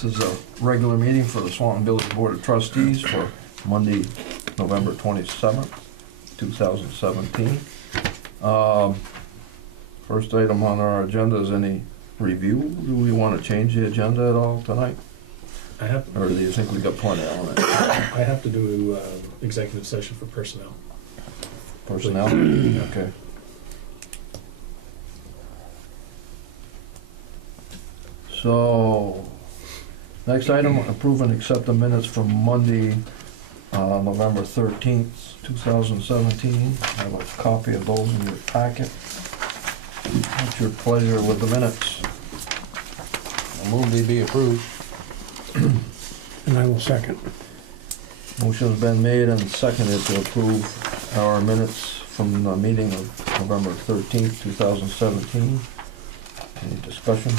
This is a regular meeting for the Swanton Village Board of Trustees for Monday, November 27th, 2017. First item on our agenda is any review. Do we want to change the agenda at all tonight? Or do you think we got plenty on it? I have to do executive session for personnel. Personnel? Okay. So, next item, approve and accept the minutes from Monday, November 13th, 2017. I have a copy of those in your packet. What's your pleasure with the minutes? I move they be approved. And I will second. Motion's been made and seconded to approve our minutes from the meeting of November 13th, 2017. Any discussion?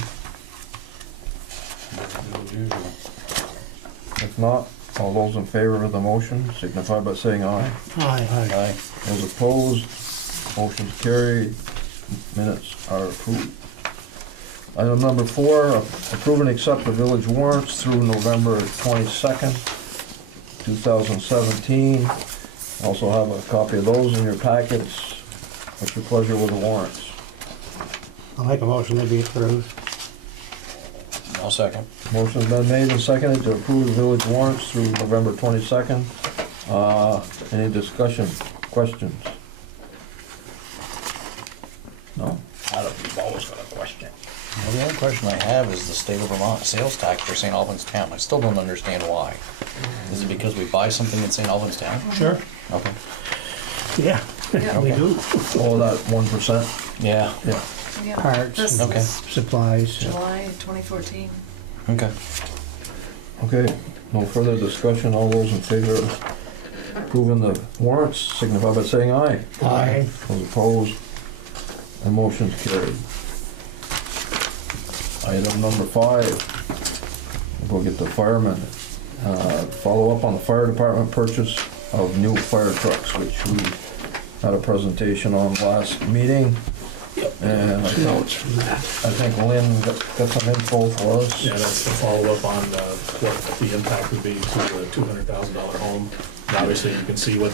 If not, all those in favor of the motion signify by saying aye. Aye. Aye. Those opposed, motion's carried, minutes are approved. Item number 4, approve and accept the village warrants through November 22nd, 2017. Also have a copy of those in your packets. What's your pleasure with the warrants? I'll make a motion to be approved. I'll second. Motion's been made and seconded to approve the village warrants through November 22nd. Any discussion, questions? No? You've always got a question. Well, the only question I have is the state of Vermont sales tax for St. Albans Town. I still don't understand why. Is it because we buy something in St. Albans Town? Sure. Okay. Yeah, we do. Oh, that 1%? Yeah. Yeah. Yeah. Parts, This Okay. is supplies. July 2014. Okay. Okay, no further discussion. All those in favor of approving the warrants signify by saying aye. Aye. Those opposed, and motion's carried. Item number 5, we'll get the firemen. Follow up on the fire department purchase of new fire trucks, which we had a presentation on last meeting. And Notes from that. I think Lynn got some info for us. Yeah, that's the follow-up on what the impact would be to the $200,000 home. And obviously, you can see what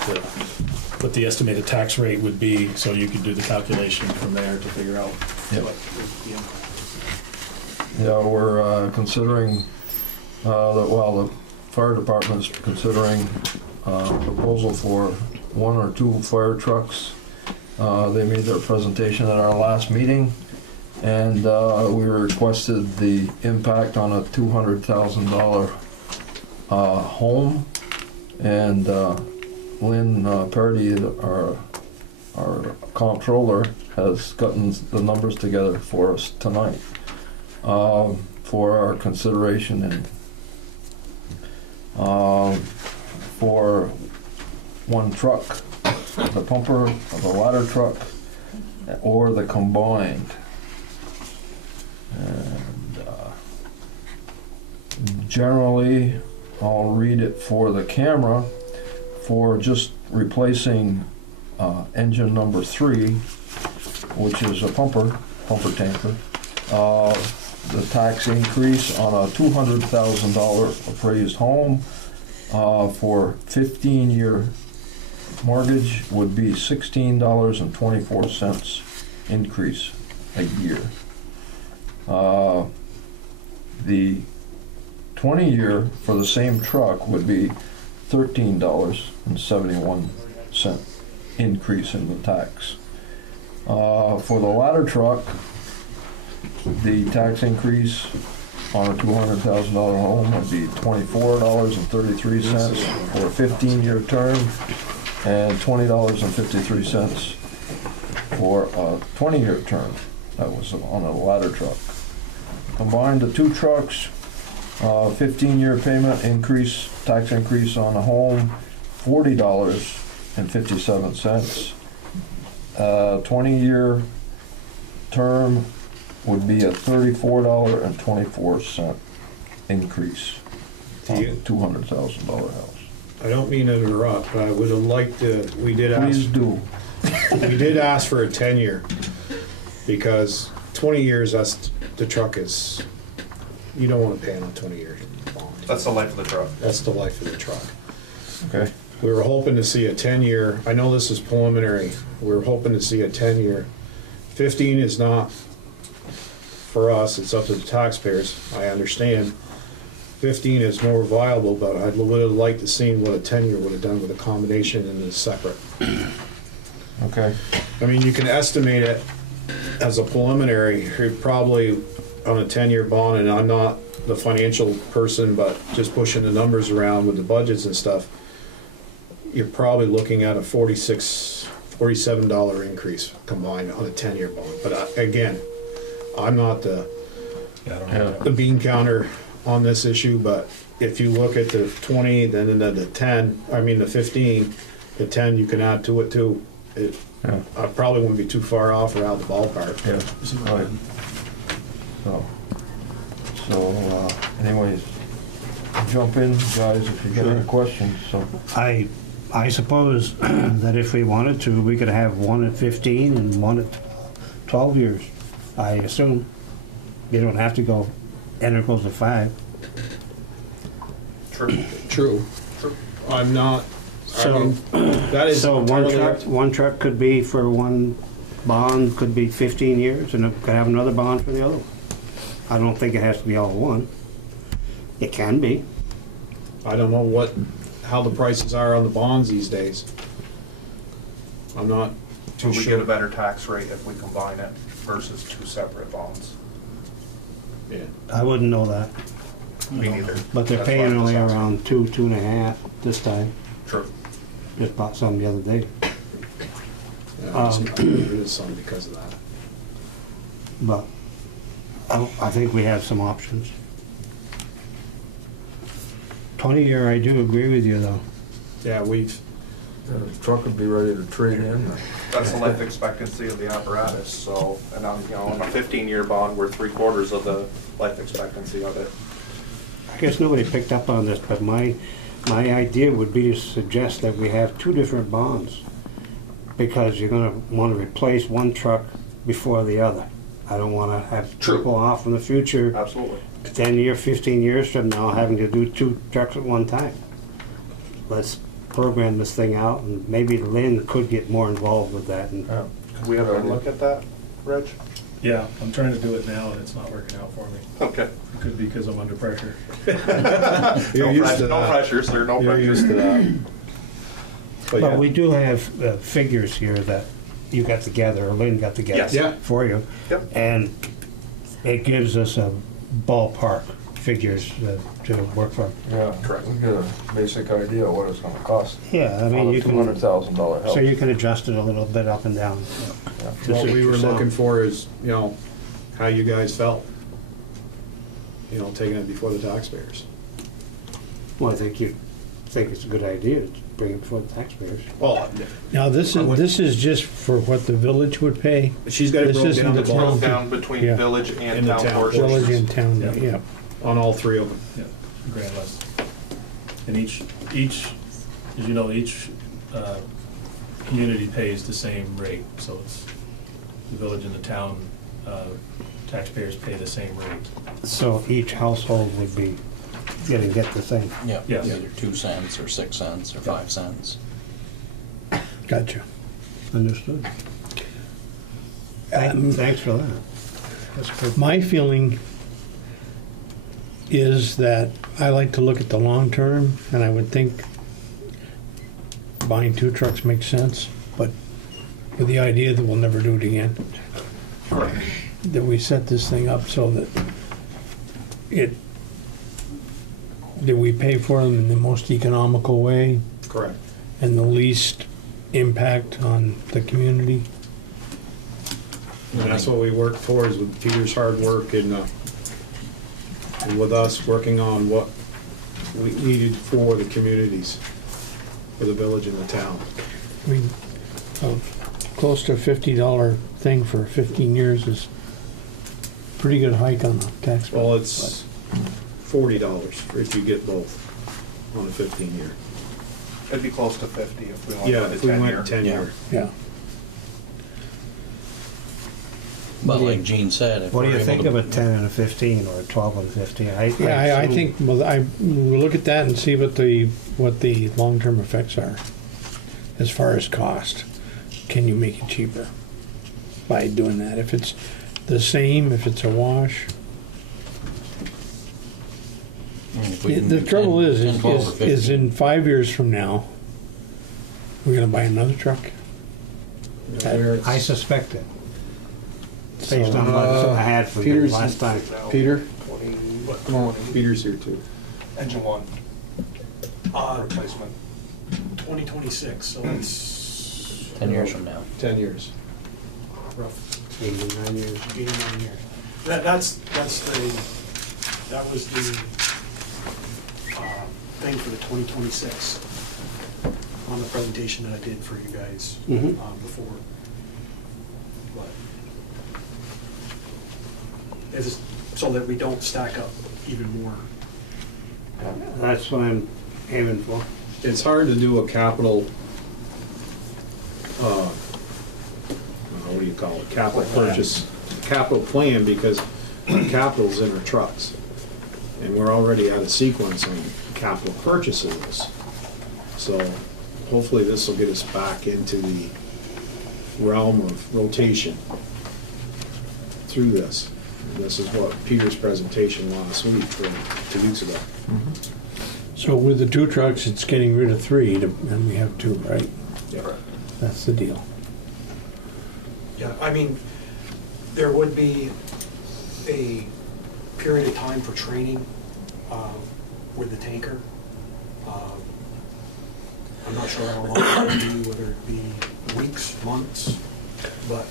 the estimated tax rate would be, so you could do the calculation from there to figure out Yep. what the impact. Yeah, we're considering, the fire department's considering proposal for 1 or 2 fire trucks. They made their presentation at our last meeting, and we requested the impact on a $200,000 home. And Lynn Purdy, our comptroller, has gotten the numbers together for us tonight for our consideration, and for 1 truck, the pumper, the ladder truck, or the combined. And generally, I'll read it for the camera, for just replacing engine number 3, which is a pumper tanker. The tax increase on a $200,000 appraised home for 15-year mortgage would be $16.24 increase a year. The 20-year for the same truck would be $13.71 increase in the tax. For the ladder truck, the tax increase on a $200,000 home would be $24.33 for a 15-year term, and $20.53 for a 20-year term. That was on a ladder truck. Combined the 2 trucks, 15-year payment increase, tax increase on a home, $40.57. 20-year term would be a $34.24 increase on a $200,000 house. I don't mean to interrupt, but I would have liked to, we did Please ask, do. we did ask for a 10-year, because 20 years, the truck is you don't wanna pay on a 20-year bond. That's the life of the truck. That's the life of the truck. Okay. We were hoping to see a 10-year, I know this is preliminary, we were hoping to see a 10-year. 15 is not for us, it's up to the taxpayers, I understand. 15 is more viable, but I'd would have liked to see what a 10-year would have done with a combination and a separate. Okay. I mean, you can estimate it as a preliminary, you're probably on a 10-year bond, and I'm not the financial person, but just pushing the numbers around with the budgets and stuff, you're probably looking at a $47 increase combined on a 10-year bond. But again, I'm not the Yeah, I don't know. the bean counter on this issue, but if you look at the 20, then the 10, I mean the 15, the 10 you can add to it too. Yeah. I probably wouldn't be too far off or out of the ballpark. Yeah. Right. So, anyways, jump in, guys, if you got any questions, so. I suppose that if we wanted to, we could have one at 15 and one at 12 years, I assume. You don't have to go n equals to 5. True. I'm not, I So, mean, that is so entirely- one truck could be for one bond, could be 15 years, and it could have another bond for the other one. I don't think it has to be all one. It can be. I don't know how the prices are on the bonds these days. I'm not too Will we get a sure. better tax rate if we combine it versus two separate bonds? Yeah. I wouldn't know that. Me neither. But they're That's why paying I'm only just asking. around 2.5 this time. True. Just bought some the other day. Yeah, there is some because of that. But I think we have some options. 20-year, I do agree with you, though. Yeah, we've, The truck would be ready to trade in. That's the life expectancy of the apparatus, so, and on, on a 15-year bond, we're 3/4 of the life expectancy of it. I guess nobody picked up on this, but my idea would be to suggest that we have 2 different bonds, because you're gonna wanna replace one truck before the other. I don't wanna have True. people off in the future, Absolutely. 10 years, 15 years from now, having to do 2 trucks at one time. Let's program this thing out, and maybe Lynn could get more involved with that. And Yeah. Could we have a look at that, Reg? Yeah, I'm trying to do it now and it's not working out for me. Okay. It could be because I'm under pressure. you're used to No that. pressure, sir, no You're pressure. used to that. But But yeah. we do have figures here that you got together, or Lynn got together Yes. Yeah. for you. Yep. And it gives us a ballpark figures to work from. Yeah. Correct. We get a basic idea of what it's gonna cost. Yeah, I On mean, a you can, $200,000 house. so you can adjust it a little bit up and down. to What suit we were yourself. looking for is, how you guys felt. Taking it before the taxpayers. Well, I think you think it's a good idea to bring it before the taxpayers. Well, Now, this is just for what the village would pay, she's got it This broken isn't down the the town. bottom Broke down between Yeah. village and In the town town portions. village and town, Yeah. yeah. on all 3 of them. Yeah, grand list. And each, as you know, each community pays the same rate, so it's the village and the town taxpayers pay the same rate. So each household would be get the same. Yeah, Yes. either 2 cents or 6 cents or 5 cents. Gotcha. Understood. Thanks for that. That's good. My feeling is that I like to look at the long term, and I would think buying 2 trucks makes sense, but with the idea that we'll never do it again. That we set this thing up so that that we pay for them in the most economical way Correct. and the least impact on the community. And that's what we work towards with Peter's hard work and with us working on what we needed for the communities, for the village and the town. I mean, close to $50 thing for 15 years is pretty good hike on the tax bill. Well, it's $40 if you get both on a 15-year. It'd be close to 50 if we went Yeah, with if the we 10-year. went 10-year. Yeah. But like Gene said, if What do we're you able think to- of a 10 and a 15 or a 12 and a 15? Yeah, I assume- think, well, we'll look at that and see what the long-term effects are as far as cost. Can you make it cheaper by doing that? If it's the same, if it's a wash. I mean, if we can The do trouble 10, is 10, 12 or is 15. in 5 years from now, we're gonna buy another truck? I suspect it, So, based on what I had from you Peter's- last time. Peter, come on, Peter's here too. Engine one replacement. 2026, so it's 10 years from now. 10 years. rough 89 years. 89 years. That was the thing for the 2026 on the presentation that I did for you guys Mhm. before. But it's so that we don't stack up even more. That's what I'm aiming for. It's hard to do a capital, what do you call it, capital purchase, capital plan, because capital's in our trucks. And we're already out of sequence on capital purchases. So hopefully this will get us back into the realm of rotation through this. And this is what Peter's presentation last week, or 2 weeks ago. So with the 2 trucks, it's getting rid of 3, and we have 2, right? Yeah. That's the deal. Yeah, I mean, there would be a period of time for training with the tanker. I'm not sure how long it would be, whether it be weeks, months, but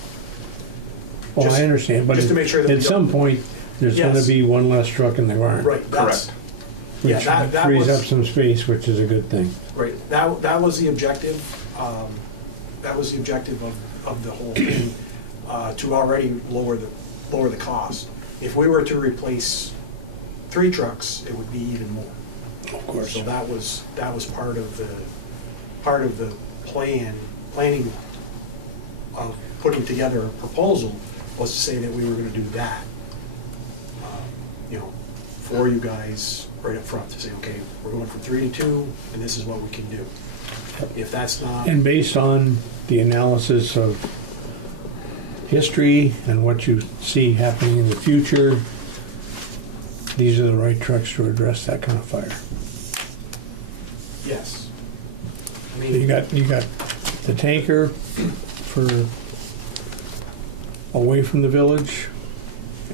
Well, Just- I understand, but just to make sure that we at some don't- point, there's gonna Yes. be one less truck in the barn. right, that's, Correct. yeah, Which that frees was, up some space, which is a good thing. right, that was the objective. That was the objective of the whole thing, to already lower the cost. If we were to replace 3 trucks, it would be even more. Of course. So that was part of the planning of putting together a proposal, was to say that we were gonna do that. For you guys right up front, to say, okay, we're going from 3 to 2, and this is what we can do. If that's not, And based on the analysis of history and what you see happening in the future, these are the right trucks to address that kind of fire. yes. I So you mean, got the tanker for away from the village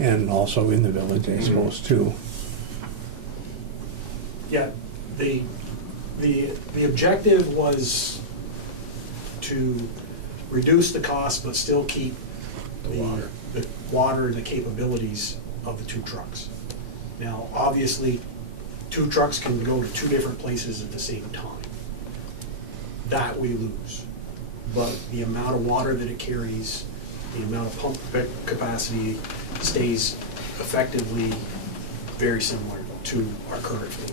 and also in the village, I suppose, too. yeah, the objective was to reduce the cost, but still keep the water and the capabilities of the 2 trucks. Now, obviously, 2 trucks can go to 2 different places at the same time. That we lose. But the amount of water that it carries, the amount of pump capacity stays effectively very similar to our current fleet.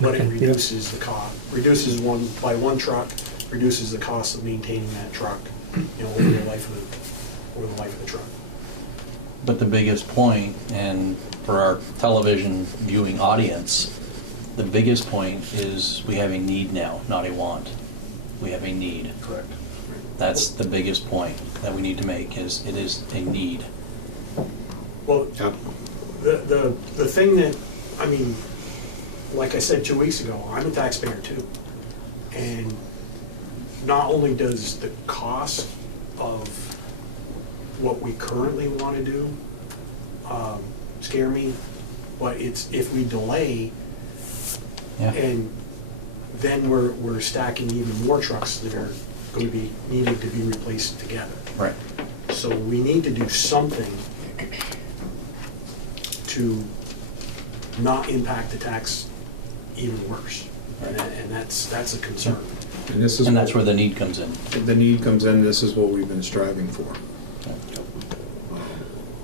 But it Okay, yeah. reduces the cost, reduces one truck, reduces the cost of maintaining that truck, over the life of the truck. But the biggest point, and for our television viewing audience, the biggest point is we have a need now, not a want. We have a need. Correct. That's the biggest point that we need to make, is it is a need. Well, Yep. the thing that, I mean, like I said 2 weeks ago, I'm a taxpayer too. And not only does the cost of what we currently want to do scare me, but it's if we delay, Yeah. and then we're stacking even more trucks that are going to be needing to be replaced together. Right. So we need to do something to not impact the tax even worse. And that's a concern. And this is And that's where the need comes in. the need comes in, this is what we've been striving for.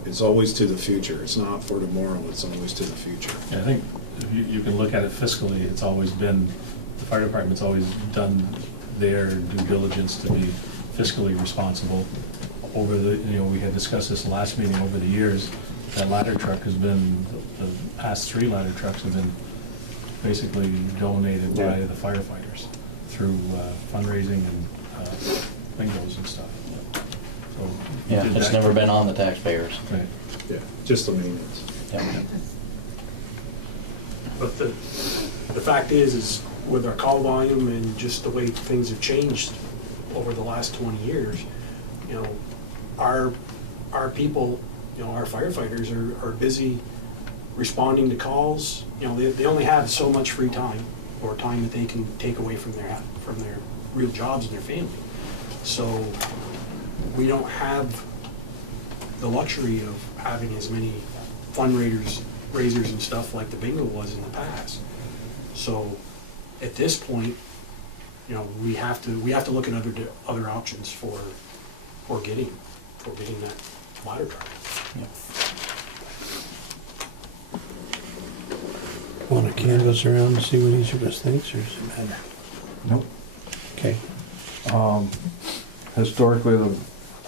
It's always to the future, it's not for tomorrow, it's always to the future. Yeah, I think if you can look at it fiscally, it's always been, the fire department's always done their due diligence to be fiscally responsible. over the, we had discussed this last meeting, over the years, that ladder truck has been, the past 3 ladder trucks have been basically donated by the firefighters through fundraising and bingos and stuff. So we Yeah, did it's that. never been on the taxpayers. Right. Yeah, just the maintenance. Yeah. But the fact is with our call volume and just the way things have changed over the last 20 years, our people, our firefighters are busy responding to calls. They only have so much free time or time that they can take away from their real jobs and their family. So we don't have the luxury of having as many fundraisers and stuff like the bingo was in the past. So at this point, we have to look at other options for getting that ladder truck. Want to canvas around and see what each of us thinks, or does it matter? Nope. Okay. Historically, the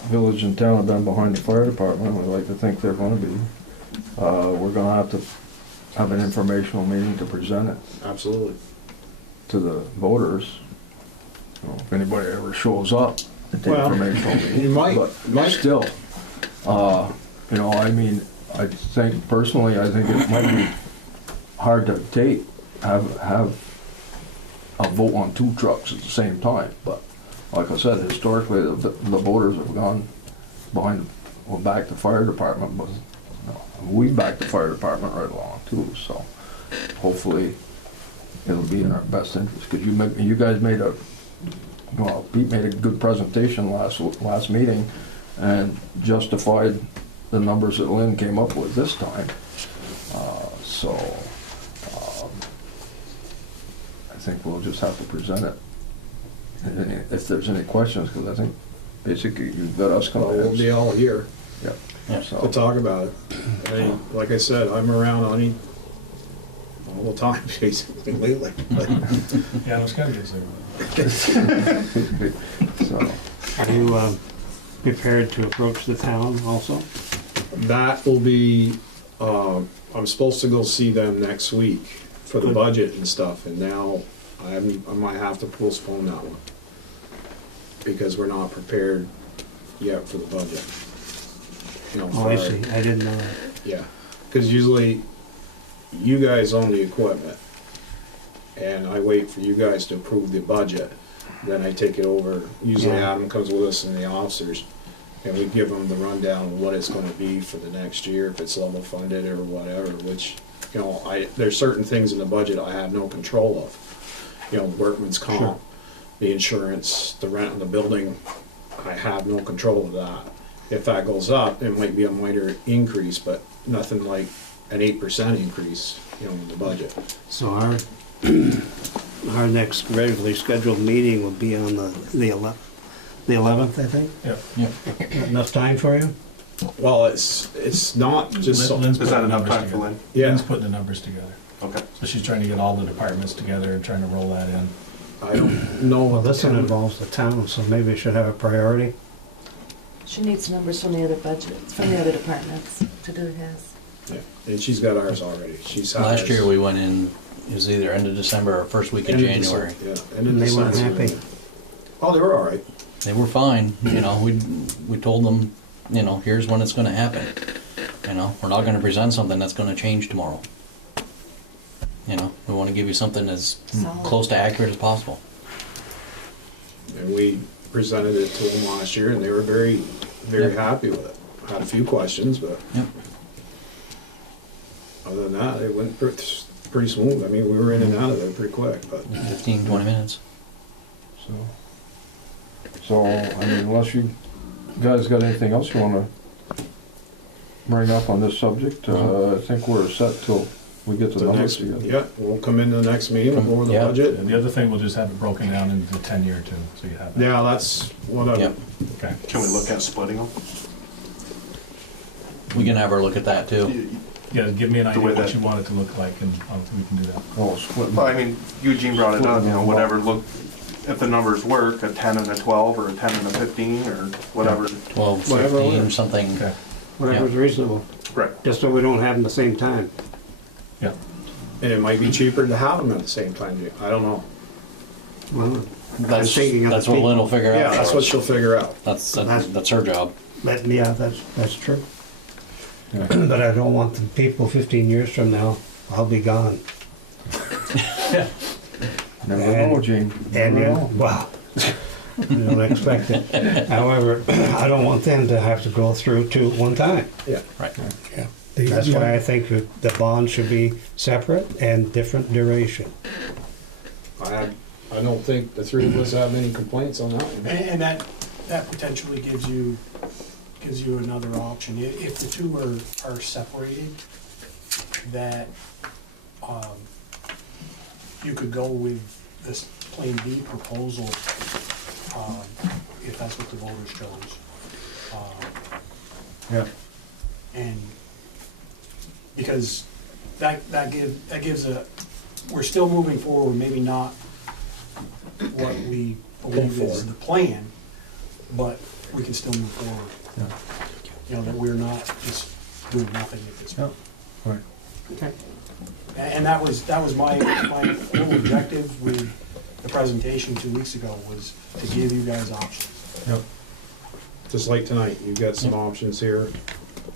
village and town have been behind the fire department. We like to think they're gonna be. We're gonna have to have an informational meeting to present it Absolutely. to the voters. If anybody ever shows up at the Well, informational meeting. you might- But might- still, I think personally, I think it might be hard to have a vote on 2 trucks at the same time. But like I said, historically, the voters have gone back to fire department, but we back the fire department right along too. So hopefully it'll be in our best interest, because you guys made Pete made a good presentation last meeting and justified the numbers that Lynn came up with this time. I think we'll just have to present it. And if there's any questions, because I think basically you've got us Well, coming we'll be all here Yeah. Yeah. to So, talk about it. Like I said, I'm around all the time, basically, lately. Yeah, those guys are. so, Are you prepared to approach the town also? That will be, I'm supposed to go see them next week for the budget and stuff, and now I might have to postpone that one. Because we're not prepared yet for the budget. Oh, I see, I didn't know that. Yeah, because usually you guys own the equipment, and I wait for you guys to approve the budget, then I take it over. Usually Yeah. Adam comes with us and the officers, and we give them the rundown of what it's gonna be for the next year, if it's level funded or whatever, which, there's certain things in the budget I have no control of. Workman's comp, Sure. the insurance, the rent on the building, I have no control of that. If that goes up, it might be a minor increase, but nothing like an 8% increase, in the budget. So our next regularly scheduled meeting will be on the 11th, I think? Yeah. Enough time for you? Well, it's not just so, Lynn's Is that putting enough numbers time for together. Lynn? yeah, Lynn's putting the numbers together. Okay. So she's trying to get all the departments together and trying to roll that in. I don't know. Well, this one involves the town, so maybe it should have a priority. She needs numbers from the other budgets, from the other departments to do his. Yeah, and she's got ours already. She's had Last ours. year we went in, it was either end of December or first week of End January. December, yeah, end of And they weren't December. happy. Oh, they were all right. They were fine, we told them, here's when it's gonna happen. We're not gonna present something that's gonna change tomorrow. We wanna give you something as Solid. close to accurate as possible. And we presented it to them last year, and they were very, very Yep. happy with it. Had a few questions, but Yep. other than that, it went pretty smooth. I mean, we were in and out of there pretty quick, but 15, 20 minutes. so unless you guys got anything else you wanna bring up on this subject, I think we're set till we get the the numbers next, together. yeah, we'll come in the next meeting, we'll go over the Yeah. budget. And the other thing, we'll just have it broken down into 10-year too, so you have that. Yeah, that's what I'm, Yep. Okay. Can we look at splitting them? We can have her look at that too. Yeah, give me an The idea way what that- you want it to look like, and we can do that. Oh, split. Well, I mean, Eugene brought it up, whatever looked if the numbers work, a 10 and a 12 or a 10 and a 15 or whatever. 12, Whatever 15, works. something. Okay. Whatever's reasonable, Right. just so we don't have them the same time. Yeah. And it might be cheaper to have them at the same time, I don't know. Well, That's, thinking of that's the what people. Lynn will figure Yeah, out. that's for what us. she'll figure out. That's her job. yeah, that's true. But I don't want the people 15 years from now, I'll be gone. Never know, Gene. And, wow, you don't expect it. However, I don't want them to have to go through two at one time. Right. Yeah. That's why I think that the bond should be separate and different duration. I don't think the three of us have any complaints on that one. And that potentially gives you another option. If the two are separated, that you could go with this Plan B proposal, if that's what the voters chose. Yeah. And because that gives we're still moving forward, maybe not what we believe is the plan, but we can still move forward. You know, that we're not just doing nothing at this point. Right. Okay. And that was my whole objective with the presentation 2 weeks ago, was to give you guys options. Yep. Just like tonight, you've got some options here.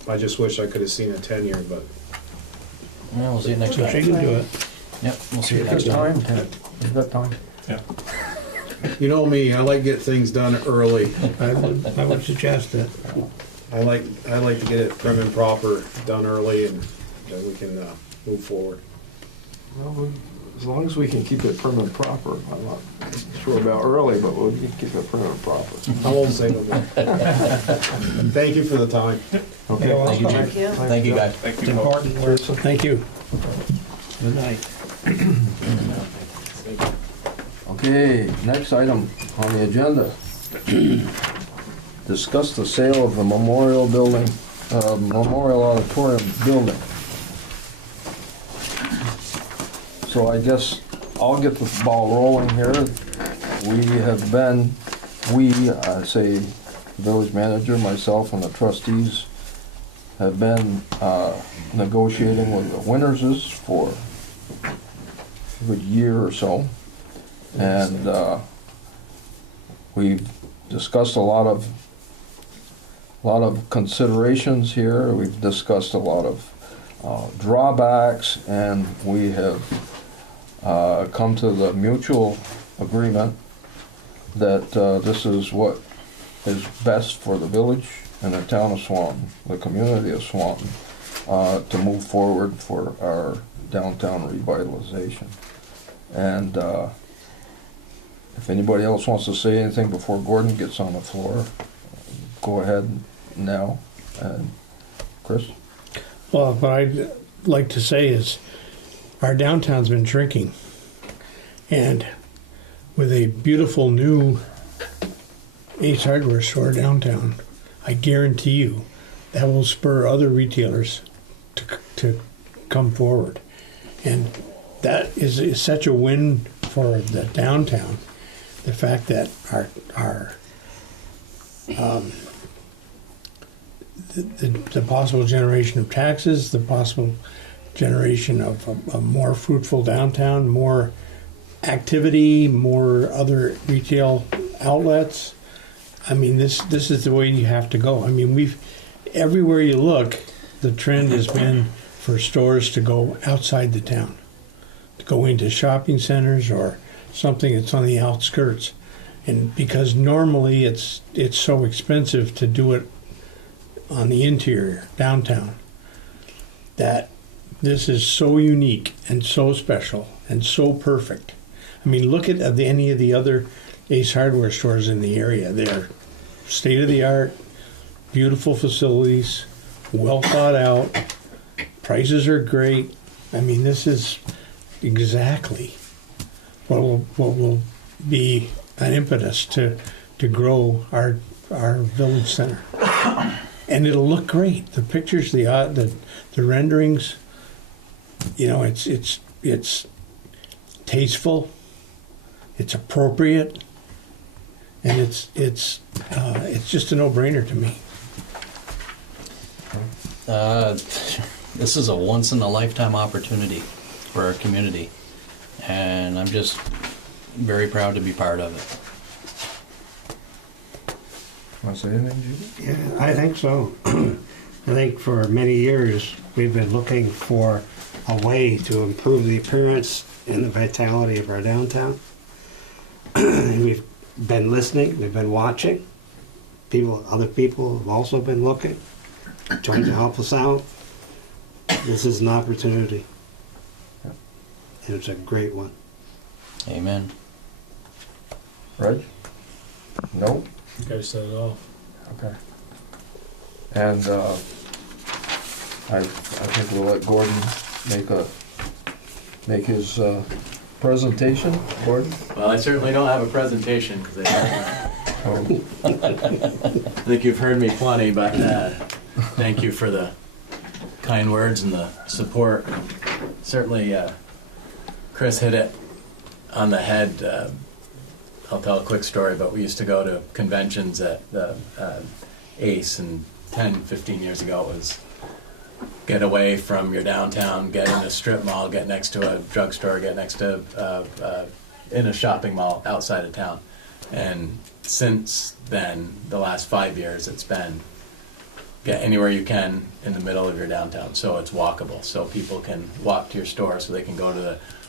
I just wish I could have seen a 10-year, but Yeah, we'll see you next So she time. can do it. Yep, we'll see you You've next got time. time, Ted. You've got time. Yeah. you know me, I like to get things done early. I would suggest it. I like to get it prim and proper, done early, and then we can move forward. Well, as long as we can keep it prim and proper. I'm not sure about early, but we can keep it prim and proper. I won't say no more. Thank you for the time. Okay. Thank you, Thank Chief. you. Thank you, guys. Thank It's you. important work, so thank you. Good night. Okay, next item on the agenda. Discuss the sale of the Memorial Building, Memorial Auditorium building. So I guess I'll get the ball rolling here. I say village manager, myself, and the trustees have been negotiating with the Winterses for a good year or so. And we've discussed a lot of considerations here. We've discussed a lot of drawbacks, and we have come to the mutual agreement that this is what is best for the village and the town of Swanton, the community of Swanton, to move forward for our downtown revitalization. And if anybody else wants to say anything before Gordon gets on the floor, go ahead now. And Chris? Well, what I'd like to say is our downtown's been shrinking. And with a beautiful new Ace Hardware store downtown, I guarantee you that will spur other retailers to come forward. And that is such a win for the downtown. The fact that the possible generation of taxes, the possible generation of a more fruitful downtown, more activity, more other retail outlets. I mean, this is the way you have to go. I mean, everywhere you look, the trend has been for stores to go outside the town, to go into shopping centers or something that's on the outskirts. And because normally it's so expensive to do it on the interior, downtown, that this is so unique and so special and so perfect. I mean, look at any of the other Ace Hardware stores in the area. They're state-of-the-art, beautiful facilities, well thought out, prices are great. I mean, this is exactly what will be an impetus to grow our village center. And it'll look great. The pictures, the renderings, you know, it's tasteful. it's appropriate, and it's just a no-brainer to me. This is a once-in-a-lifetime opportunity for our community, and I'm just very proud to be part of it. Want to say anything, Judy? Yeah, I think so. I think for many years, we've been looking for a way to improve the appearance and the vitality of our downtown. We've been listening, we've been watching. Other people have also been looking, trying to help us out. This is an opportunity. And it's a great one. Amen. Reg? No? You guys said it all. Okay. And I think we'll let Gordon make his presentation. Gordon? Well, I certainly don't have a presentation because I think you've heard me plenty, but thank you for the kind words and the support. Certainly, Chris hit it on the head. I'll tell a quick story, but we used to go to conventions at the ACE, and 10, 15 years ago it was get away from your downtown, get in a strip mall, get next to a drugstore, get next to in a shopping mall outside of town. And since then, the last 5 years, it's been get anywhere you can in the middle of your downtown, so it's walkable, so people can walk to your store, so they can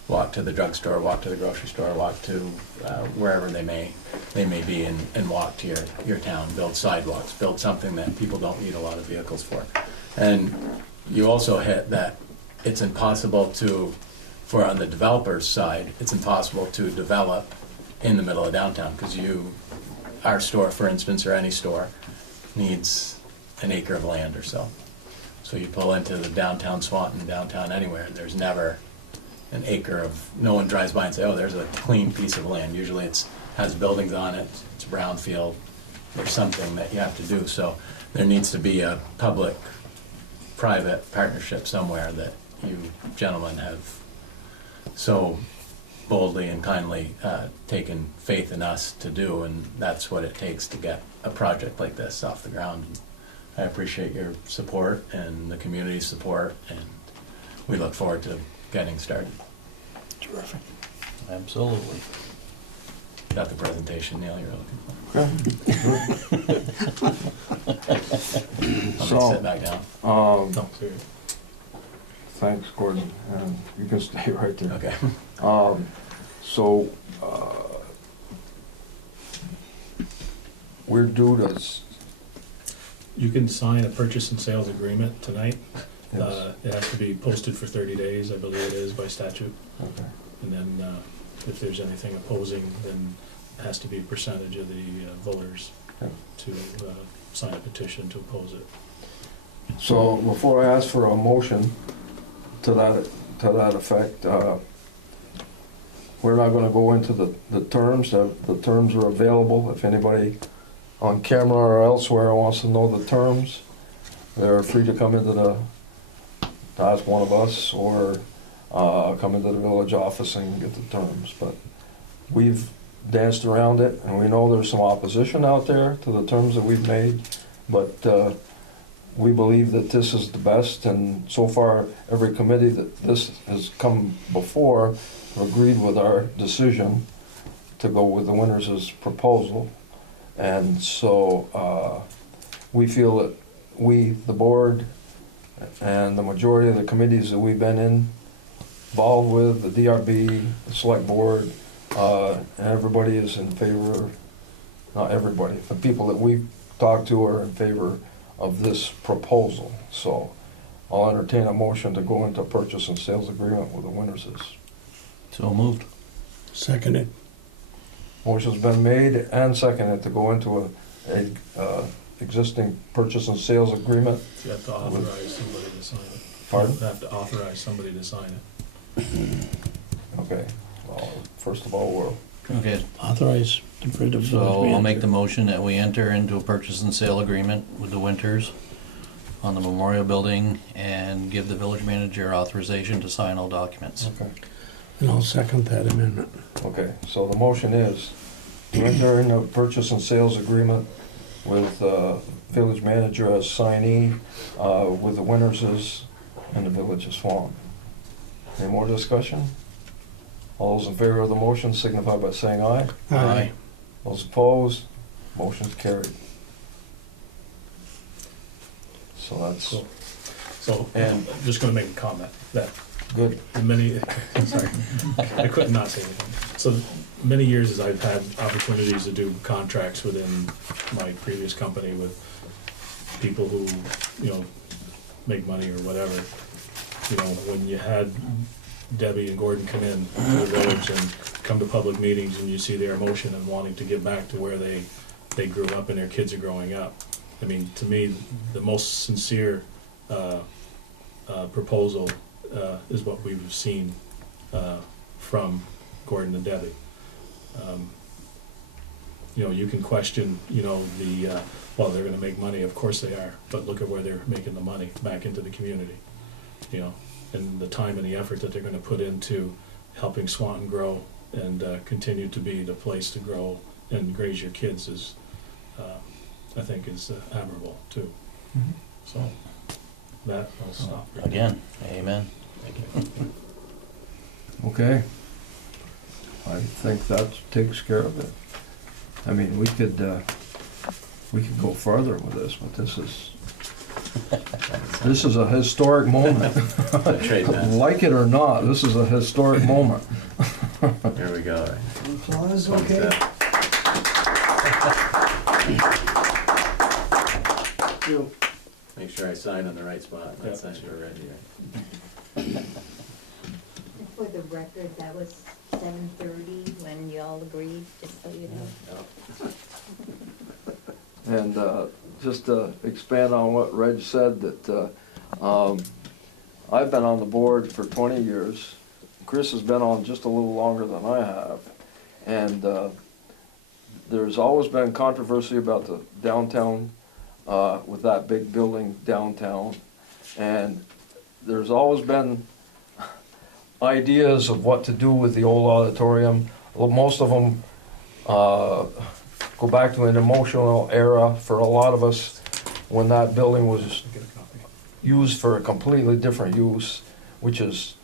walk to the drugstore, walk to the grocery store, walk to wherever they may be, and walk to your town, build sidewalks, build something that people don't need a lot of vehicles for. And you also hit that it's impossible for on the developer's side, it's impossible to develop in the middle of downtown, because our store, for instance, or any store, needs an acre of land or so. So you pull into the downtown Swanton, downtown anywhere, there's never an acre of, no one drives by and say, oh, there's a clean piece of land. Usually has buildings on it, it's brownfield, there's something that you have to do. So there needs to be a public-private partnership somewhere that you gentlemen have so boldly and kindly taken faith in us to do, and that's what it takes to get a project like this off the ground. I appreciate your support and the community's support, and we look forward to getting started. Terrific. Absolutely. Got the presentation, Neil, you're looking for. So, Sit back down. No, seriously. Thanks, Gordon, and you can stay right there. Okay. So, we're due to, You can sign a purchase and sales agreement tonight. yes, It has to be posted for 30 days, I believe it is by statute. okay. And then if there's anything opposing, then it has to be a percentage of the voters Yeah. to sign a petition to oppose it. So before I ask for a motion to that effect, we're not gonna go into the terms. The terms are available. If anybody on camera or elsewhere wants to know the terms, they're free to come into to ask one of us, or come into the village office and get the terms. But we've danced around it, and we know there's some opposition out there to the terms that we've made, but we believe that this is the best, and so far, every committee that this has come before agreed with our decision to go with the winners' proposal. And so we feel that the board, and the majority of the committees that we've been involved with, the DRB, the select board, and everybody is in favor, not everybody, the people that we've talked to are in favor of this proposal. So I'll entertain a motion to go into purchase and sales agreement with the winners'. So moved. Seconded. Motion's been made and seconded to go into a existing purchase and sales agreement. You have to authorize somebody to sign it. Pardon? You have to authorize somebody to sign it. Okay, well, first of all, Okay, Authorize the village manager. so I'll make the motion that we enter into a purchase and sale agreement with the Winters on the memorial building and give the village manager authorization to sign all documents. okay. And I'll second that amendment. Okay, so the motion is to enter in a purchase and sales agreement with village manager as signee with the Winterses in the village of Swanton. Any more discussion? All those in favor of the motion signify by saying aye. Aye. Those opposed, motion's carried. So that's So, And- I'm just gonna make a comment that good. many, sorry, I could not say anything. So many years as I've had opportunities to do contracts within my previous company with people who, you know, make money or whatever. You know, when you had Debbie and Gordon come in to the village and come to public meetings and you see their emotion and wanting to get back to where they grew up and their kids are growing up. I mean, to me, the most sincere proposal is what we've seen from Gordon and Debbie. You know, you can question, you know, well, they're gonna make money, of course they are, but look at where they're making the money, back into the community, you know, and the time and the effort that they're gonna put into helping Swanton grow and continue to be the place to grow and raise your kids is, I think is admirable too. So, that, I'll stop. right there. Again, amen. Thank you. Okay. I think that takes care of it. I mean, we could go further with this, but this is a historic moment. Trade man. Like it or not, this is a historic moment. Here we go. Applause, One okay. step. Make sure I sign on the right spot, Yeah. not sign for Reggie, right? For the record, that was 7:30 when you all agreed, just so you know. And just to expand on what Reg said, that I've been on the board for 20 years. Chris has been on just a little longer than I have. And there's always been controversy about the downtown, with that big building downtown. And there's always been ideas of what to do with the old auditorium. Well, most of them go back to an emotional era for a lot of us when that building was used for a completely different use, which is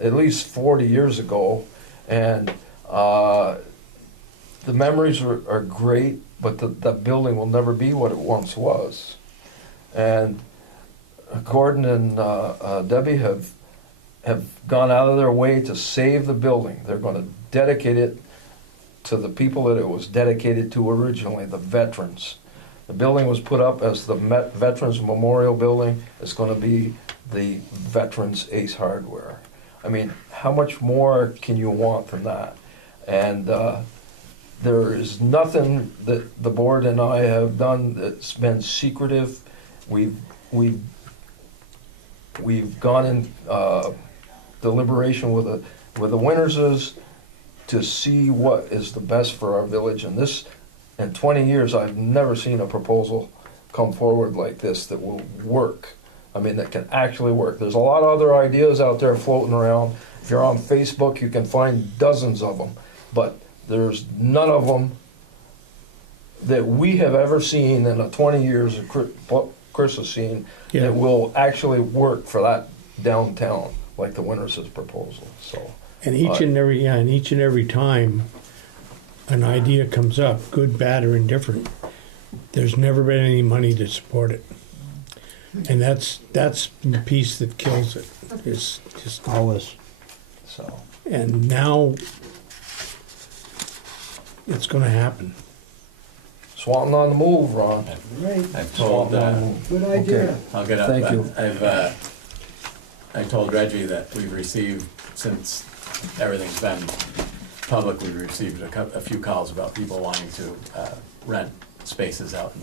at least 40 years ago. And the memories are great, but that building will never be what it once was. And Gordon and Debbie have gone out of their way to save the building. They're going to dedicate it to the people that it was dedicated to originally, the veterans. The building was put up as the Veterans Memorial Building. It's going to be the Veterans Ace Hardware. I mean, how much more can you want from that? And there is nothing that the board and I have done that's been secretive. We've gone in deliberation with the Winterses to see what is the best for our village. And this, in 20 years, I've never seen a proposal come forward like this that will work. I mean, that can actually work. There's a lot of other ideas out there floating around. If you're on Facebook, you can find dozens of them, but there's none of them that we have ever seen in the 20 years of Chris has seen that will actually work for that downtown, like the Winterses proposal. So, And each and every time an idea comes up, good, bad, or indifferent, there's never been any money to support it. And that's the piece that kills it. Is just Always. so and now it's going to happen. Swanton on the move, Ron. Right, I've told, Swanton on the move. good idea. Okay. I'll get up. Thank you. I told Reggie that we've received, since everything's been public, we've received a few calls about people wanting to rent spaces out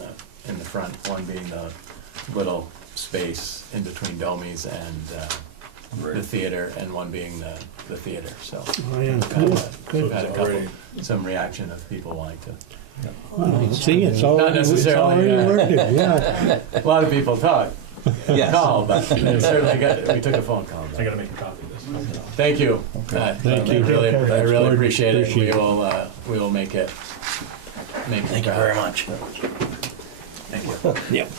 in the front. One being the little space in between Domies and the theater, and one being the theater. So Oh, yeah. we've had a couple, some reaction of people wanting to. Well, see, it's Not already necessarily, worked. Yeah. A lot of people talk, Yes. call, but we certainly we took a phone call. I gotta make a copy of this. Thank you. Thank you. I really appreciate it. Appreciate it. We will make it. Thank you very much. Yep.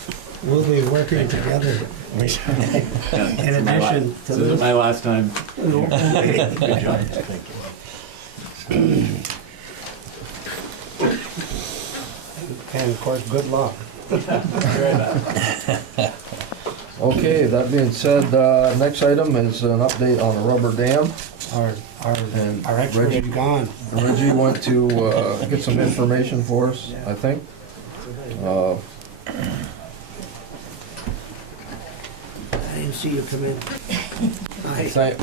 We'll be working together. In addition to This is my last time. Good job. And of course, good luck. Okay, that being said, next item is an update on the rubber dam. And Our expert Reggie- is gone. Reggie went to get some information for us, I think. I didn't see you come in.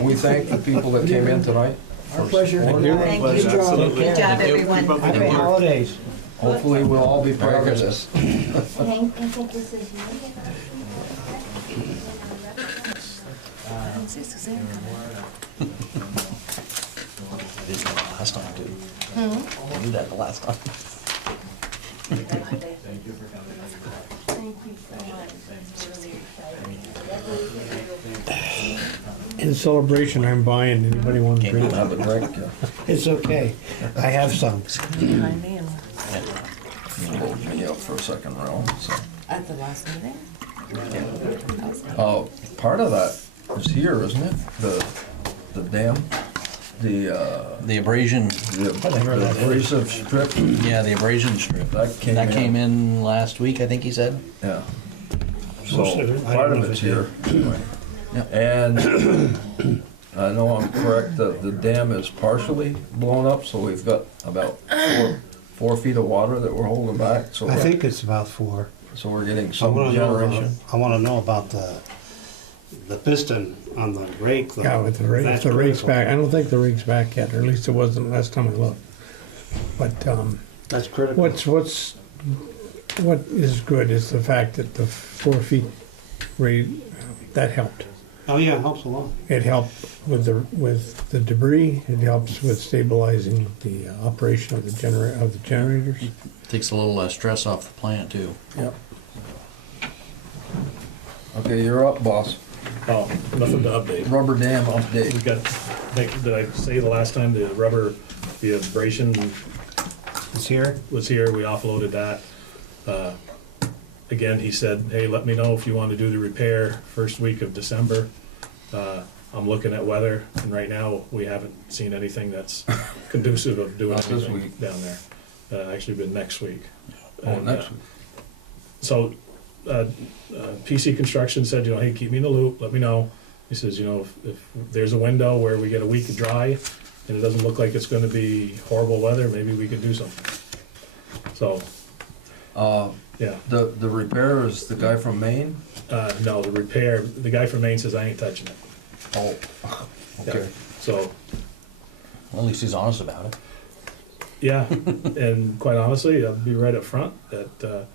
We thank the people that came in tonight. Our pleasure. Thank you. Thank you. Absolutely. Good job, everyone. Happy holidays. Hopefully, we'll all be proud of this. I think this is. I didn't see Suzanne come in. I did that the last time too. I did that the last time. Thank you so much. In celebration, I'm buying. Anybody want to drink? Have a drink. It's okay. I have some. Behind me and Hold me up for a second round. So. at the last meeting. Part of that is here, isn't it? The dam, The abrasion, the abrasive strip. yeah, the abrasion strip. That came That in. came in last week, I think he said. Yeah. So Most of it. I part don't of know it's if it here. And I know I'm correct that the dam is partially blown up, so we've got about 4 feet of water that we're holding back. So I think it's about 4. so we're getting I some wanna know about- generation. I want to know about the piston on the rake. Yeah, with the rake, if That's the rake's critical. back. I don't think the rake's back yet, or at least it wasn't last time I looked. But That's critical. what is good is the fact that the 4 feet rate, that helped. Oh, yeah, it helps a lot. It helped with the debris. It helps with stabilizing the operation of the generators. Takes a little stress off the plant too. Yep. Okay, you're up, boss. Oh, nothing to update. Rubber dam We update. got, did I say the last time the abrasion It's here? was here, we offloaded that. Again, he said, hey, let me know if you want to do the repair first week of December. I'm looking at weather, and right now, we haven't seen anything that's conducive of doing Not this anything week. down there. Actually been next week. Oh, And, next week. So, PC Construction said, hey, keep me in the loop, let me know. He says, if there's a window where we get a week of dry, and it doesn't look like it's gonna be horrible weather, maybe we can do something. So, yeah, The repair is the guy from Maine? no, the guy from Maine says I ain't touching it. Oh, okay. So, Well, at least he's honest about it. yeah, and quite honestly, I'll be right up front that,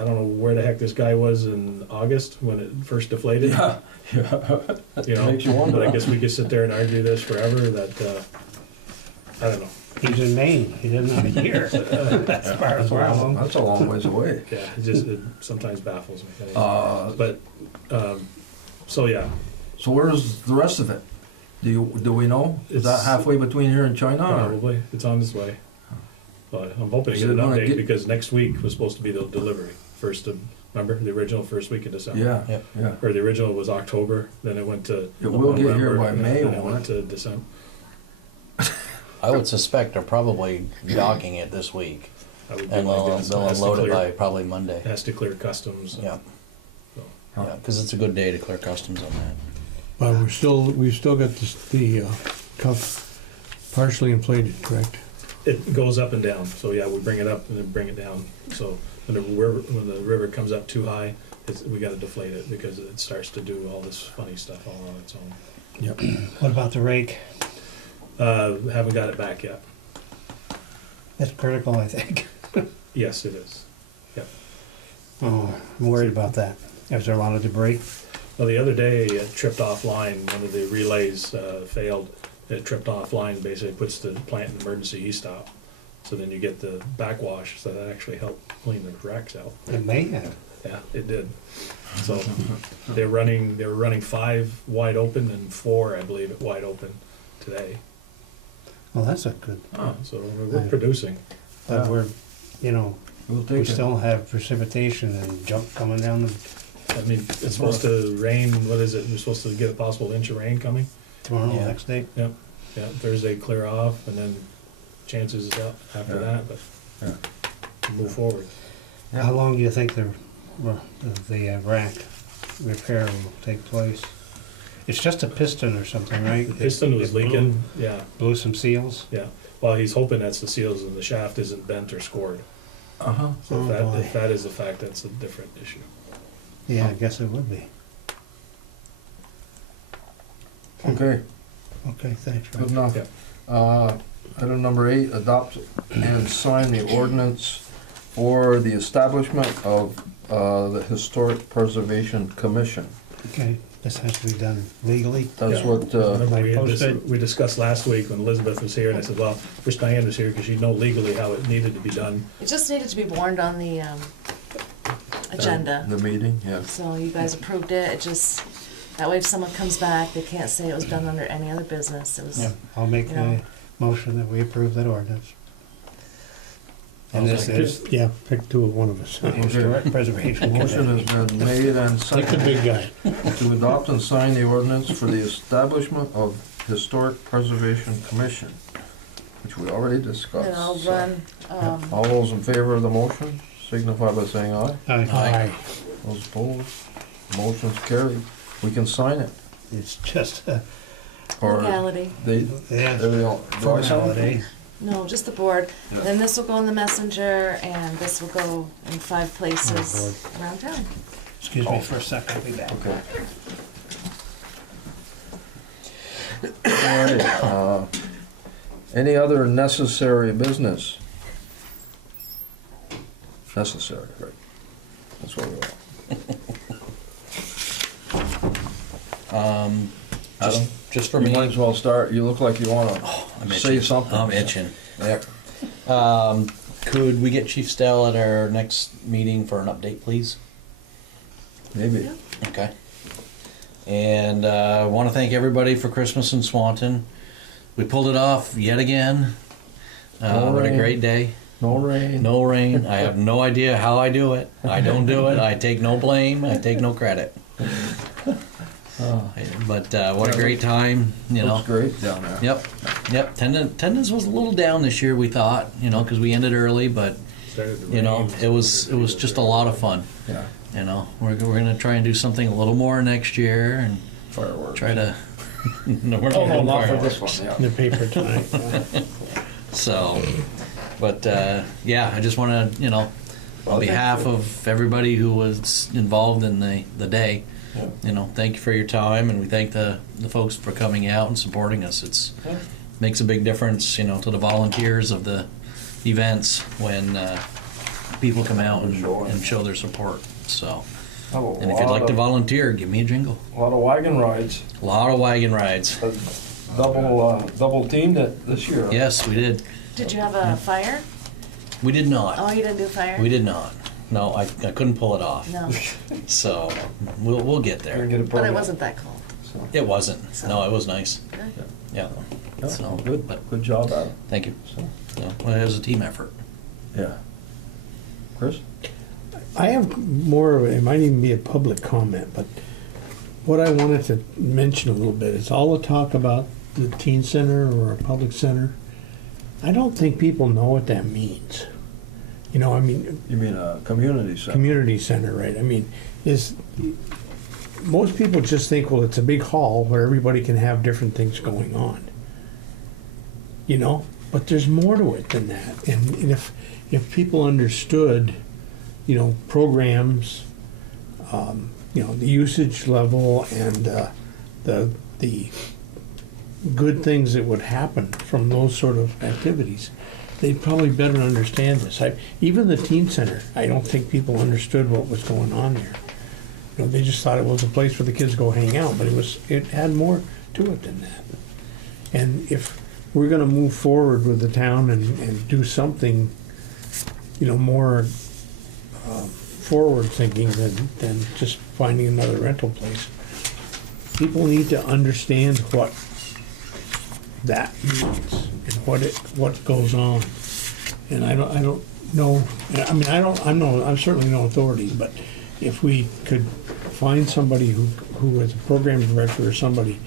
I don't know where the heck this guy was in August when it first deflated. Yeah. Makes you wonder. But I guess we could sit there and argue this forever, that, I don't know. He's in Maine. He doesn't have a year. As far as we're along. That's a long ways away. Yeah, it sometimes baffles me. Uh, But, so yeah, So where's the rest of it? Do we know? Is that It's- halfway between here and China? or- probably, it's on its way. But I'm hoping to Is get it an gonna update get- because next week was supposed to be the delivery, remember, the original first week in December? Yeah, Yep. yeah. Or the original was October, then it went to It will get here November, by and May, then it won't went it? to December. I would suspect they're probably docking it this week. I would be And my they'll guess. they'll It has to unload it clear- by probably Monday. Has to clear customs. and- Yeah, so. yeah, because it's a good day to clear customs on that. But we've still got the cuff partially inflated, correct? It goes up and down, so yeah, we bring it up and then bring it down. So when the river comes up too high, we gotta deflate it because it starts to do all this funny stuff all on its own. Yep. What about the rake? Haven't got it back yet. That's critical, I think. Yes, it is. Oh, I'm worried about that. Is there a lot of debris? Well, the other day it tripped offline. One of the relays failed. It tripped offline, basically puts the plant in emergency e-stop. So then you get the backwash, so that actually helped clean the cracks out. It may have. Yeah, it did. So they were running 5 wide open and 4, I believe, at wide open today. Well, that's a good, So we're producing. but Yeah. we're, you know, We'll we take it. still have precipitation and junk coming down the, I mean, it's supposed to rain, what is it? We're supposed to get a possible inch of rain coming. tomorrow, Yeah. next day. Yeah, Thursday clear off, and then chances is up after Yeah. that, but Yeah. move forward. Yeah. How long do you think the rack repair will take place? It's just a piston or something, right? The piston was It blew- leaking, yeah. Blew some seals? Well, he's hoping that's the seals and the shaft isn't bent or scored. Uh-huh. So Oh, boy. if that is a fact, that's a different issue. Yeah, I guess it would be. Okay, Okay, thanks, good Rob. enough. Yeah. Item number 8, adopt and sign the ordinance for the establishment of the Historic Preservation Commission. Okay, this has to be done legally. That's Yeah. what, Remember, we had posted? we discussed last week when Elizabeth was here, and I said, well, wish Diane was here, because she'd know legally how it needed to be done. It just needed to be warned on the agenda. the meeting, yeah. So you guys approved it, it just, that way if someone comes back, they can't say it was done under any other business, it was, Yeah, I'll make Yeah. a motion that we approve that ordinance. And this is Yeah, pick one of us. Historic Preservation Motion Commission. has been made and Pick the seconded big guy. to adopt and sign the ordinance for the establishment of Historic Preservation Commission, which we already discussed. and I'll So, run, all those in favor of the motion signify by saying aye. Aye. Those opposed, motion's carried. We can sign it. It's just Or legality. they, yeah, they don't, do I sign it? formality. No, just the board. Yeah. Then this will go in the messenger, and this will go in 5 places around town. Excuse me for a second, I'll be back. Okay. All right, any other necessary business? Necessary, right. That's what we want. Adam, Just for you me. might as well start, you look like you wanna I'm say itching. something. I'm itching. Yeah. Could we get Chief Stell at our next meeting for an update, please? Maybe. Yeah. Okay. And I want to thank everybody for Christmas in Swanton. We pulled it off yet again. No What a rain. great day. No rain. No rain. I have no idea how I do it. I don't do it. I take no blame. I take no credit. But what a great time, you know. Looks great down there. Yep. Attendance was a little down this year, we thought, you know, because we ended early, but Started to you know, rain, it was just a lot of fun. Yeah, You know, we're gonna try and do something a little more next year and fireworks. try to. No, we're Oh, no, doing not for fireworks. this one, yeah. The paper tonight. So, but yeah, I just want to, you know, on behalf of everybody who was involved in the day, Yeah. you know, thank you for your time, and we thank the folks for coming out and supporting us. It's Yeah. makes a big difference, you know, to the volunteers of the events when people come out and show their support. So, and if you'd like to volunteer, give me a jingle. A lot of wagon rides. A lot of wagon rides. Double teamed it this year. Yes, we did. Did you have a fire? We did not. Oh, you didn't do fire? We did not. No, I couldn't pull it off. No, So we'll get Gotta there. get a but permit. it wasn't that cold. So, It wasn't. No, it was nice. Good. Yeah. yeah, So, good, but good job, Adam. thank you. So, No, well, it was a team effort. yeah. Chris? I have more of it might even be a public comment, but what I wanted to mention a little bit is all the talk about the teen center or a public center. I don't think people know what that means. You know, I mean, You mean a community center? community center, right? I mean, most people just think, well, it's a big hall where everybody can have different things going on. You know, but there's more to it than that. And if people understood, you know, programs, you know, the usage level and the good things that would happen from those sort of activities, they'd probably better understand this. Even the teen center, I don't think people understood what was going on there. You know, they just thought it was a place for the kids to go hang out, but it had more to it than that. And if we're going to move forward with the town and do something, you know, more forward thinking than just finding another rental place. People need to understand what that means and what goes on. And I don't know, I mean, I'm certainly no authority, but if we could find somebody who is a program director or somebody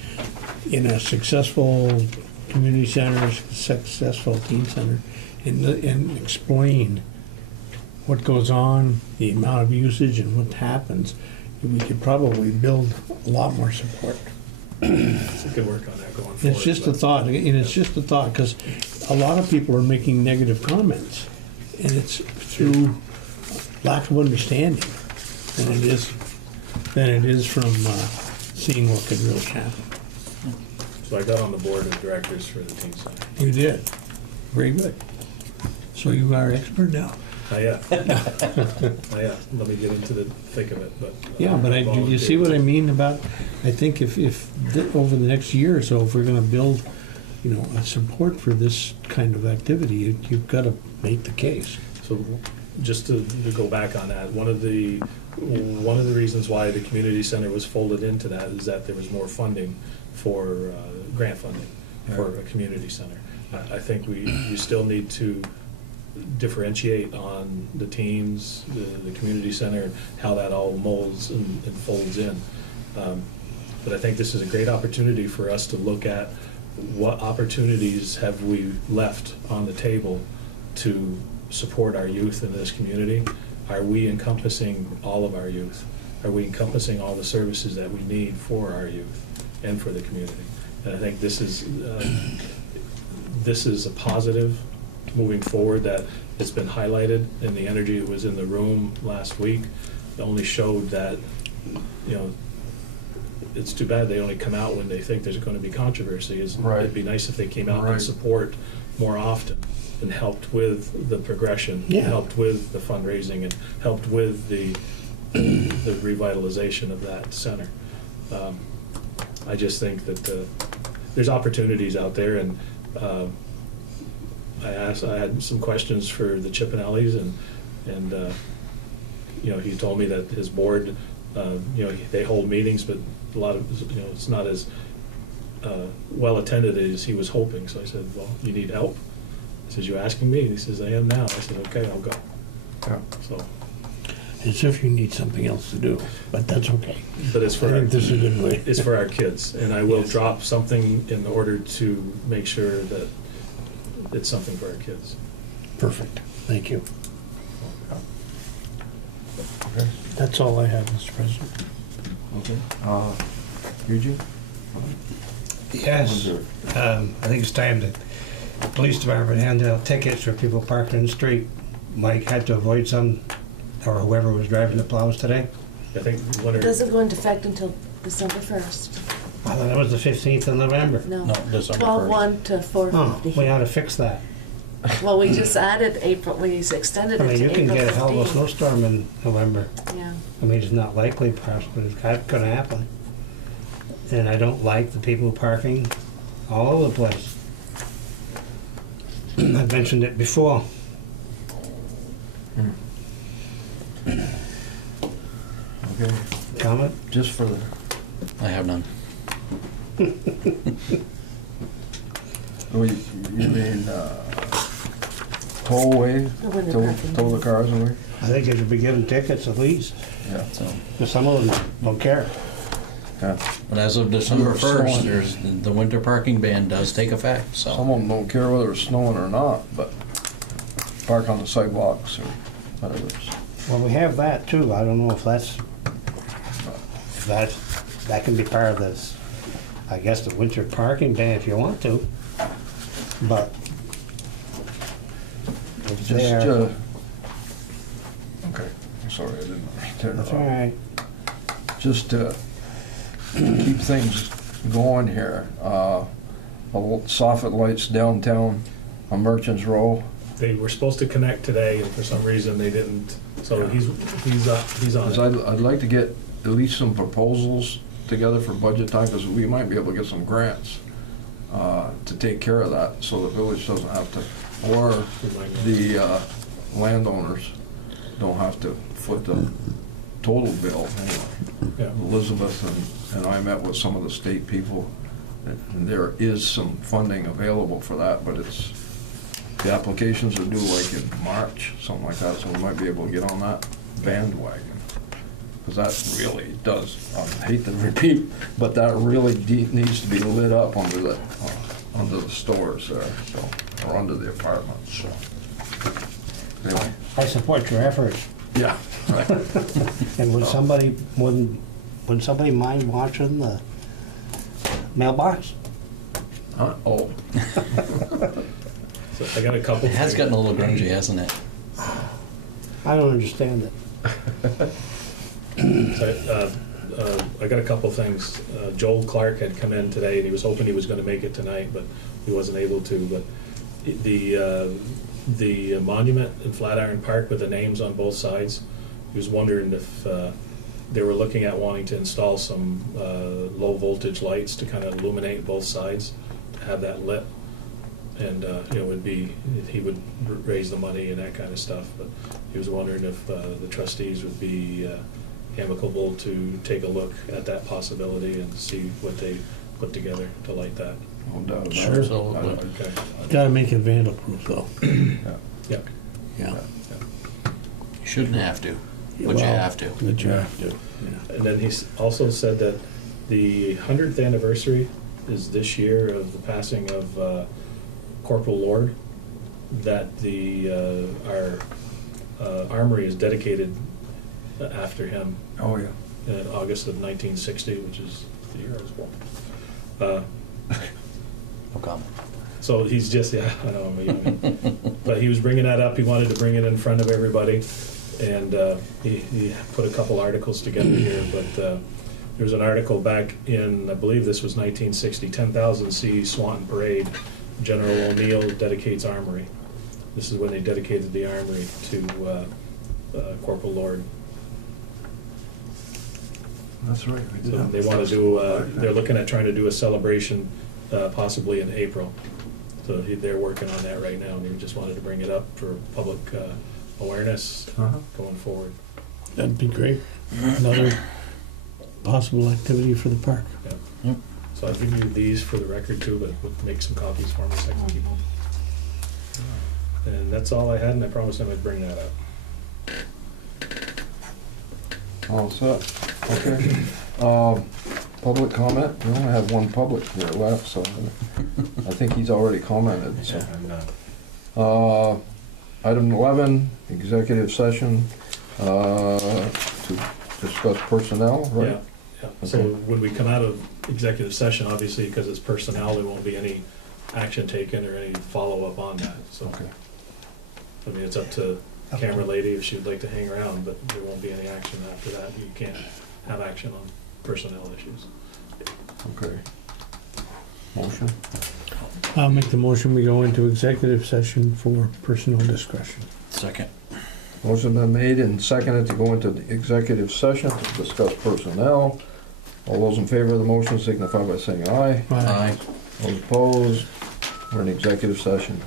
in a successful community center, successful teen center, and explain what goes on, the amount of usage and what happens, we could probably build a lot more support. So we could work on that going forward. It's just a but- thought, and it's just a thought, because a lot of people are making negative comments, and it's through lack of understanding than it is from seeing what could really happen. So I got on the board of directors for the teen center. You did. Very good. So you are expert now. Not yet. Not yet. Let me get into the thick of it, but. Yeah, but do you see what I mean about, I think if over the next year or so, if we're gonna build, a support for this kind of activity, you've gotta make the case. So just to go back on that, one of the reasons why the community center was folded into that is that there was more funding for grant funding for a community center. I think we still need to differentiate on the teams, the community center, and how that all molds and folds in. But I think this is a great opportunity for us to look at what opportunities have we left on the table to support our youth in this community. Are we encompassing all of our youth? Are we encompassing all the services that we need for our youth and for the community? And I think this is a positive moving forward, that it's been highlighted, and the energy that was in the room last week only showed that, it's too bad they only come out when they think there's going to be controversy. Right. It'd be nice if they came out Right. and support more often and helped with the progression, Yeah. helped with the fundraising, and helped with the revitalization of that center. I just think that there's opportunities out there, and I had some questions for the Chippinellis, and he told me that his board, they hold meetings, but a lot of, it's not as well attended as he was hoping. So I said, well, you need help? He says, you asking me? And he says, I am now. I said, okay, I'll go. Yeah. So, As if you need something else to do, but that's okay. but it's I for think this is a good way. it's for our kids, and I will drop something in order to make sure that it's something for our kids. Perfect. Thank you. Okay. That's all I have, Mr. President. Okay. Eugene? Yes, I think it's time that the police department handed out tickets for people parking in the street. Mike had to avoid some, or whoever was driving the plows today. I think It doesn't go into effect until December 1st. I thought that was the 15th of November. No. No, December 12/1 to Oh, 4/50. we ought to fix that. Well, we just added April, we extended I it mean, to you can April get a hell of a 15th. snowstorm in November. Yeah. I mean, it's not likely, perhaps, but it's gonna happen. And I don't like the people parking all over the place. I've mentioned it before. Okay, Comment? just for the, I have none. you mean, tow away, When they're tow parking. the cars away? I think they should be given tickets at least, Yeah. So, because some of them don't care. Yeah. but as of December Snowing. 1st, there's, the winter parking ban does take effect, so. Some of them don't care whether it's snowing or not, but park on the sidewalks or whatever. Well, we have that too. I don't know if that can be part of this, I guess, the winter parking ban if you want to. But it's Just, there. okay, I'm sorry, I didn't turn it That's off. all right. Just to keep things going here, soffit lights downtown on Merchants Row. They were supposed to connect today, and for some reason they didn't. So he's on 'Cause it. I'd like to get at least some proposals together for budget time, because we might be able to get some grants to take care of that, so the village doesn't have to, or the landowners don't have to foot the total bill anyway. Yeah. Elizabeth and I met with some of the state people, and there is some funding available for that, but the applications are due like in March, something like that, so we might be able to get on that bandwagon. Because that really does, I hate to repeat, but that really needs to be lit up under the stores there, so, or under the apartments, so. Anyway, I support your efforts. yeah, right. And would somebody mind watching the mailbox? Oh, So I got a couple. It has gotten a little grungy, hasn't it? I don't understand it. So, I got a couple things. Joel Clark had come in today, and he was hoping he was gonna make it tonight, but he wasn't able to. But the monument in Flatiron Park with the names on both sides, he was wondering if they were looking at wanting to install some low voltage lights to kind of illuminate both sides, to have that lit. And, he would raise the money and that kind of stuff, but he was wondering if the trustees would be amicable to take a look at that possibility and see what they put together to light that. no doubt about it. Sure. Absolutely. Okay. Gotta make it vandal-proof, though. Yeah. Yeah. You shouldn't have to, but you Well, have to. But you have to, yeah. And then he also said that the 100th anniversary is this year of the passing of Corporal Lord, that our armory is dedicated after him Oh, yeah. in August of 1960, which is the year I was born. No comment. So he's just, yeah, I know, but he was bringing that up. He wanted to bring it in front of everybody, and he put a couple articles together here. But there was an article back in, I believe this was 1960, 10,000 C Swanton Parade. General O'Neill dedicates armory. This is when they dedicated the armory to Corporal Lord. That's right. we did So have they the want to first do, one. they're looking at trying to do a celebration possibly in April. So they're working on that right now, and they just wanted to bring it up for public awareness Uh-huh. going forward. That'd be great. Another possible activity for the park. Yeah. Yep. So I'll give you these for the record too, but we'll make some copies for me so I can keep them. And that's all I had, and I promised him I'd bring that up. All set, okay. Public comment, we only have one public here left, so I think he's already commented, so. Item 11, executive session, to discuss personnel, right? Yeah, yeah. So Okay. when we come out of executive session, obviously, because it's personnel, there won't be any action taken or any follow-up on that, so. Okay. I mean, it's up to camera lady if she'd like to hang around, but there won't be any action after that. You can't have action on personnel issues. Okay. Motion? I'll make the motion, we go into executive session for personal discretion. Second. Motion been made and seconded to go into the executive session to discuss personnel. All those in favor of the motion signify by saying aye. Aye. Those opposed, we're in executive session.